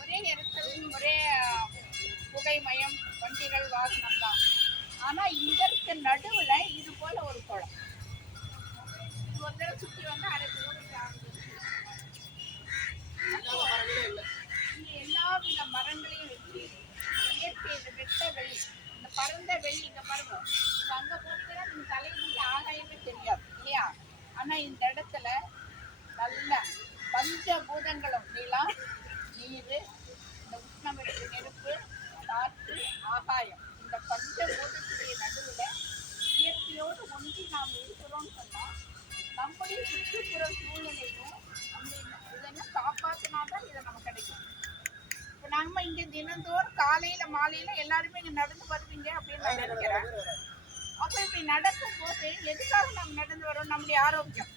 ஒரே இடத்துல ஒரே புகைமயம் வண்டிகள் வாகனம் தான். ஆனா இதற்கு நடுவுல இது போல ஒரு குளம் ஒரு தடவை சுற்றி வந்து 1/2 கிலோமீட்டர் ஆகுது. எல்லா வித மரங்களையும் வச்சு இயற்கை இந்த வெட்ட வெளி இந்த பரந்த வெளி இங்க பாருங்க. அங்க போனீங்கன்னா நீங்க தலையில ஆகாயமே தெரியாது இல்லையா? ஆனா இந்த இடத்துல நல்ல பஞ்ச பூதங்களும் நிலம், நீர், இந்த உஷ்ணமிற்கு நெருப்பு, காற்று, ஆகாயம், இந்த பஞ்ச பூதத்துடைய நடுவுல இயற்கையோடு ஒன்றி நாம் இருக்கிறோம்னு சொன்னா நம்முடைய சுற்றுப்புற சூழ்நிலையும் அந்த இதெல்லாம் காப்பாற்றினாதான் இதை நமக்கு கிடைக்கும். இப்போ நம்ம இங்க தினந்தோறும் காலையில மாலையில எல்லாருமே இங்க நடந்து வருவீங்க அப்படின்னு நான் நினைக்கிறேன். அப்ப இப்படி நடக்கும் போது எதுக்காக நம்ம நடந்து வரோம்? நம்முடைய ஆரோக்கியம்.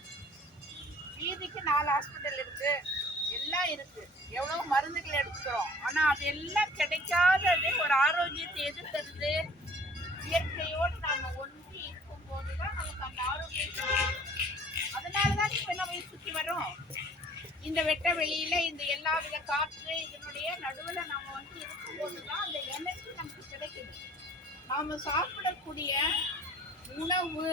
வீதிக்கு 4 ஹாஸ்பிட்டல் இருக்கு, எல்லாம் இருக்கு, எவ்வளவு மருந்துகள் எடுத்துக்கிறோம். ஆனா அது எல்லாம் கிடைக்காதது ஒரு ஆரோக்கியத்தை எது தருது? இயற்கையோடு நாம ஒன்றி இருக்கும் போதுதான் நமக்கு அந்த ஆரோக்கியம். அதனாலதான் இப்ப நம்ம சுற்றி வரோம். இந்த வெட்ட வெளியில இந்த எல்லா வித காற்று இதனுடைய நடுவுல நாம வந்து இருக்கும் போதுதான் அந்த எனர்ஜி நமக்கு கிடைக்குது. நாம சாப்பிடக்கூடிய உணவு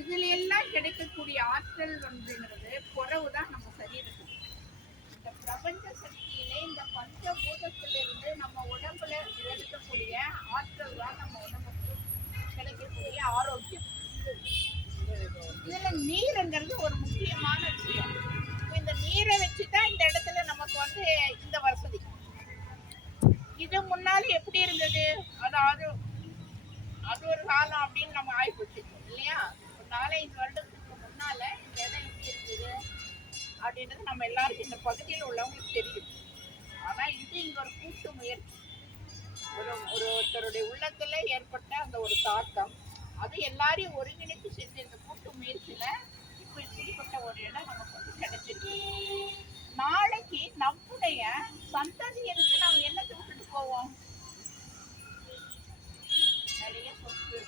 இதுல எல்லாம் கிடைக்கக்கூடிய ஆற்றல் வந்துங்கிறது குறைவுதான் நம்ம சரீரத்துக்கு. இந்த பிரபஞ்ச சக்தியிலே இந்த பஞ்சபூதத்திலிருந்து நம்ம உடம்புல எடுக்கக்கூடிய ஆற்றல் தான் நம்ம உடம்புக்கு கிடைக்கக்கூடிய ஆரோக்கியம். இதுல நீருங்கிறது ஒரு முக்கியமான விஷயம். இந்த நீரை வச்சுதான் இந்த இடத்துல நமக்கு வந்து இந்த வசதி. இது முன்னால எப்படி இருந்தது? அதாவது அது ஒரு காலம் அப்படின்னு நம்ம ஆயிப்போச்சு இல்லையா? 4-5 வருடத்துக்கு முன்னால இந்த இடம் எப்படி இருந்தது அப்படின்றது நம்ம எல்லாருக்கும் இந்த பகுதியில் உள்ளவங்களுக்கு தெரியும். ஆனா இது இங்க ஒரு கூட்டு முயற்சி, ஒருத்தருடைய உள்ளத்துல ஏற்பட்ட அந்த ஒரு தாக்கம், அது எல்லாரையும் ஒருங்கிணைத்து செஞ்ச இந்த கூட்டு முயற்சியில இப்ப இப்படிப்பட்ட ஒரு இடம் நமக்கு வந்து கிடைச்சிருக்கு. நாளைக்கு நம்முடைய சந்ததியருக்கு நாம் என்னத்தை விட்டுட்டு போவோம்? நிறைய சொத்து,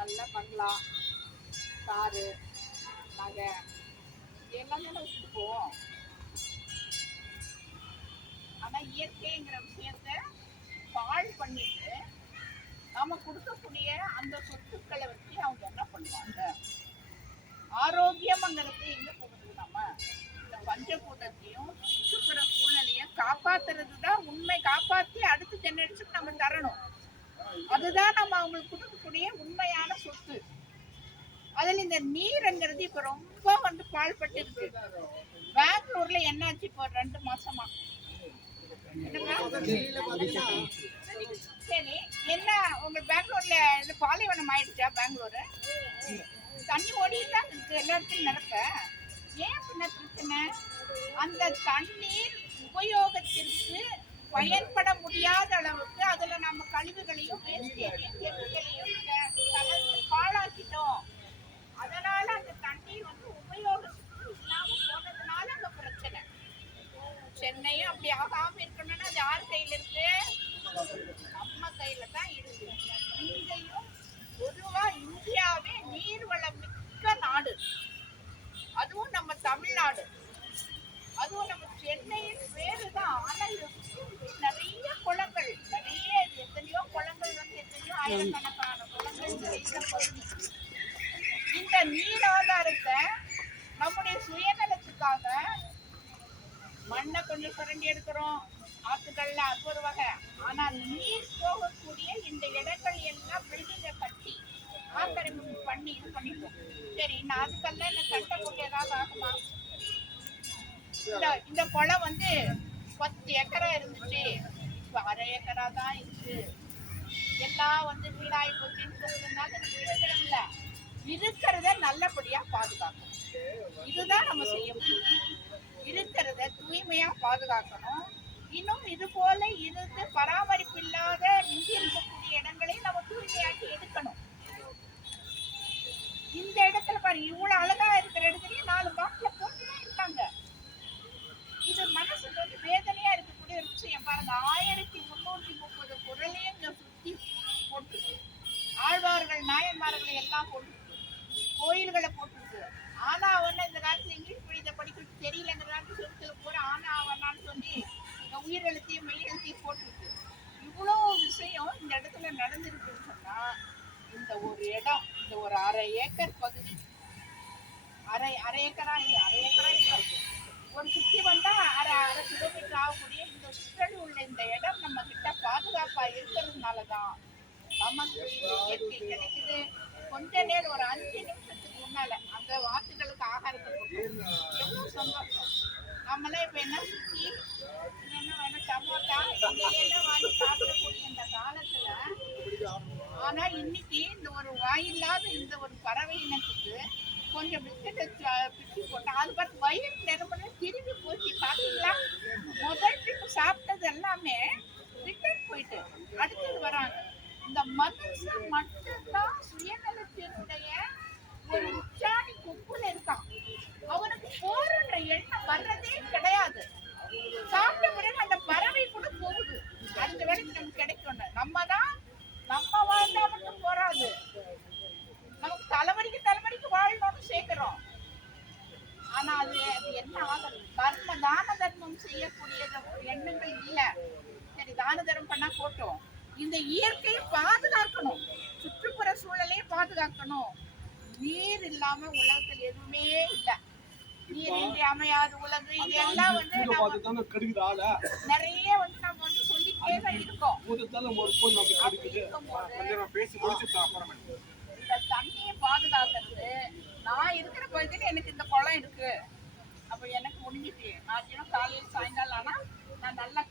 நல்ல பங்களா, காரு, நகை, இதெல்லாம் தானே விட்டுட்டு போவோம். ஆனா இயற்கைங்கிற விஷயத்த பாழ் பண்ணிட்டு நாம கொடுக்கக்கூடிய அந்த சொத்துக்களை வச்சு அவங்க என்ன பண்ணுவாங்க? ஆரோக்கியம்ங்கிறது எங்க போகுது? நம்ம இந்த பஞ்சபூதத்தையும் சுற்றுப்புற சூழ்நிலையும் காப்பாத்துறது தான் உண்மை. காப்பாற்றி அடுத்த ஜெனரேஷன் நம்ம தரணும். அதுதான் நம்ம அவங்களுக்கு கொடுக்கக்கூடிய உண்மையான சொத்து. அதுல இந்த நீர்ங்கிறது இப்ப ரொம்ப வந்து பாழ்பட்டு இருக்கு. பெங்களூர்ல என்னாச்சு இப்போ 2 மாசமா? சரி, என்ன உங்க பெங்களூர்ல இந்த பாலைவனம் ஆயிடுச்சா? பெங்களூரு தண்ணி ஓடிதான் இருக்கு எல்லா இடத்துலயும் நிரப்ப. ஏன் பின்ன பிரச்சனை? அந்த தண்ணீர் உபயோகத்திற்கு பயன்பட முடியாத அளவுக்கு அதுல நம்ம கழிவுகளையும் வேஸ்டேஜையும் கெமிக்கலையும் கலந்து பாழாக்கிட்டோம். அதனால அந்த தண்ணீர் வந்து உபயோகத்துக்கு இல்லாம போனதுனால அந்த பிரச்சனை. சென்னையும் அப்படி ஆகாம இருக்கணும்னா அது யார் கையில இருக்கு? நம்ம கையில தான் இருக்கு. இங்கேயும் பொதுவா இந்தியாவே நீர்வளம் மிக்க நாடு, அதுவும் நம்ம தமிழ்நாடு, அதுவும் நம்ம சென்னையின் பேருதான். ஆனா இது நிறைய குளங்கள், நிறைய எத்தனையோ குளங்கள் வந்து எத்தனையோ ஆயிரக்கணக்கான குளங்கள் நிறைந்த பகுதி. இந்த நீராதாரத்தை நம்முடைய சுயநலத்துக்காக மண்ணை கொஞ்சம் சுரண்டி எடுக்கிறோம், ஆத்துக்கள்ல அது ஒரு வகை. ஆனா நீர் போகக்கூடிய இந்த இடங்கள் எல்லாம் பில்டிங்கை கட்டி ஆக்கிரமிப்பு பண்ணி இது பண்ணிப்போம். சரி, நான் அதுக்கெல்லாம் இந்த சட்டை போட்டு ஏதாவது ஆகுமா? இந்த குளம் வந்து 10 ஏக்கரா இருந்துச்சு, இப்ப 1/2 ஏக்கரா தான் இருக்கு. எல்லாம் வந்து வீடாகி போச்சுன்னு சொல்றதுனால பிரயோஜனம் இல்லை. இருக்கிறத நல்லபடியா பாதுகாக்கணும். இதுதான் நம்ம செய்ய முடியும். இருக்கிறத தூய்மையா பாதுகாக்கணும். இன்னும் இது போல இருந்து பராமரிப்பு இல்லாத மிஞ்சி இருக்கக்கூடிய இடங்களை நம்ம தூய்மையாக்கி எடுக்கணும். இந்த இடத்துல பாரு, இவ்வளவு அழகா இருக்கிற இடத்துலயும் 4 பாட்டில போட்டுதான் இருக்காங்க. இது மனசுக்கு வந்து வேதனையா இருக்கக்கூடிய ஒரு விஷயம். பாருங்க, 1330 குரலையும் இங்க சுத்தி போட்டுருக்கு. ஆழ்வார்கள் நாயன்மார்களை எல்லாம் போட்டுருக்கு, கோயில்களை போட்டுருக்கு. ஆனா அவன இந்த காலத்துல ஏக்கர் பகுதி, அரை ஏக்கரா இல்லை, அரை ஏக்கரா இல்லை, ஒரு சுத்தி வந்தா அரை கிலோமீட்டர் ஆகக்கூடிய இந்த சுற்றளவு உள்ள இந்த இடம் நம்ம கிட்ட பாதுகாப்பா இருக்கிறதுனாலதான் நமக்கு இந்த இயற்கை கிடைக்குது. கொஞ்ச நேரம் ஒரு 5 நிமிஷத்துக்கு முன்னால அந்த வாத்துகளுக்கு ஆகாரத்தை கொடுக்கும். எவ்வளவு சந்தோஷம். நம்மளாம் இப்ப என்ன சுத்தி என்ன வேணும் டமோட்டா எல்லாம் வாங்கி சாப்பிடக்கூடிய இந்த காலத்துல, ஆனா இன்னைக்கு இந்த ஒரு வாயில்லாத இந்த ஒரு பறவை இனத்துக்கு கொஞ்சம் பிஸ்கட்டை பிச்சு போட்டா அது பார்த்து வயிறு நிரம்புன திரும்பி போச்சு. பாத்தீங்களா, முதல் ட்ரிப் சாப்பிட்டது எல்லாமே ரிட்டர்ன் போயிட்டு அடுத்தது வராங்க. இந்த மனுஷன் மட்டும்தான் சுயநலத்தினுடைய ஒரு உச்சாணி குப்புல இருக்கான். அவனுக்கு போறன்ற எண்ணம் வர்றதே கிடையாது. சாப்பிட்ட பிறகு அந்த பறவை கூட போகுது, அடுத்த வேலைக்கு நமக்கு கிடைக்கும். நம்ம வாழ்ந்தா மட்டும் போறாது, நமக்கு தலைமுறைக்கு வாழணும்னு சேர்க்கிறோம். ஆனா அது என்ன ஆகுது? தான தர்மம் செய்யக்கூடிய எண்ணங்கள் இல்ல. சரி, தான தர்மம் பண்ணா போட்டோம். இந்த இயற்கையை பாதுகாக்கணும், சுற்றுப்புற சூழலையும் பாதுகாக்கணும். நீர் இல்லாம உலகத்தில் எதுவுமே இல்ல. நீரின்றி அமையாது உலகு. இதெல்லாம் நிறைய நம்ம சொல்லிட்டே தான் இருக்கோம். இந்த தண்ணியை பாதுகாக்கிறது, நான் இருக்கிற பகுதியில எனக்கு இந்த குளம் இருக்கு, அப்ப எனக்கு முடிஞ்சிட்டு நான் காலையில் சாயங்காலம் ஆனா நான் நல்லா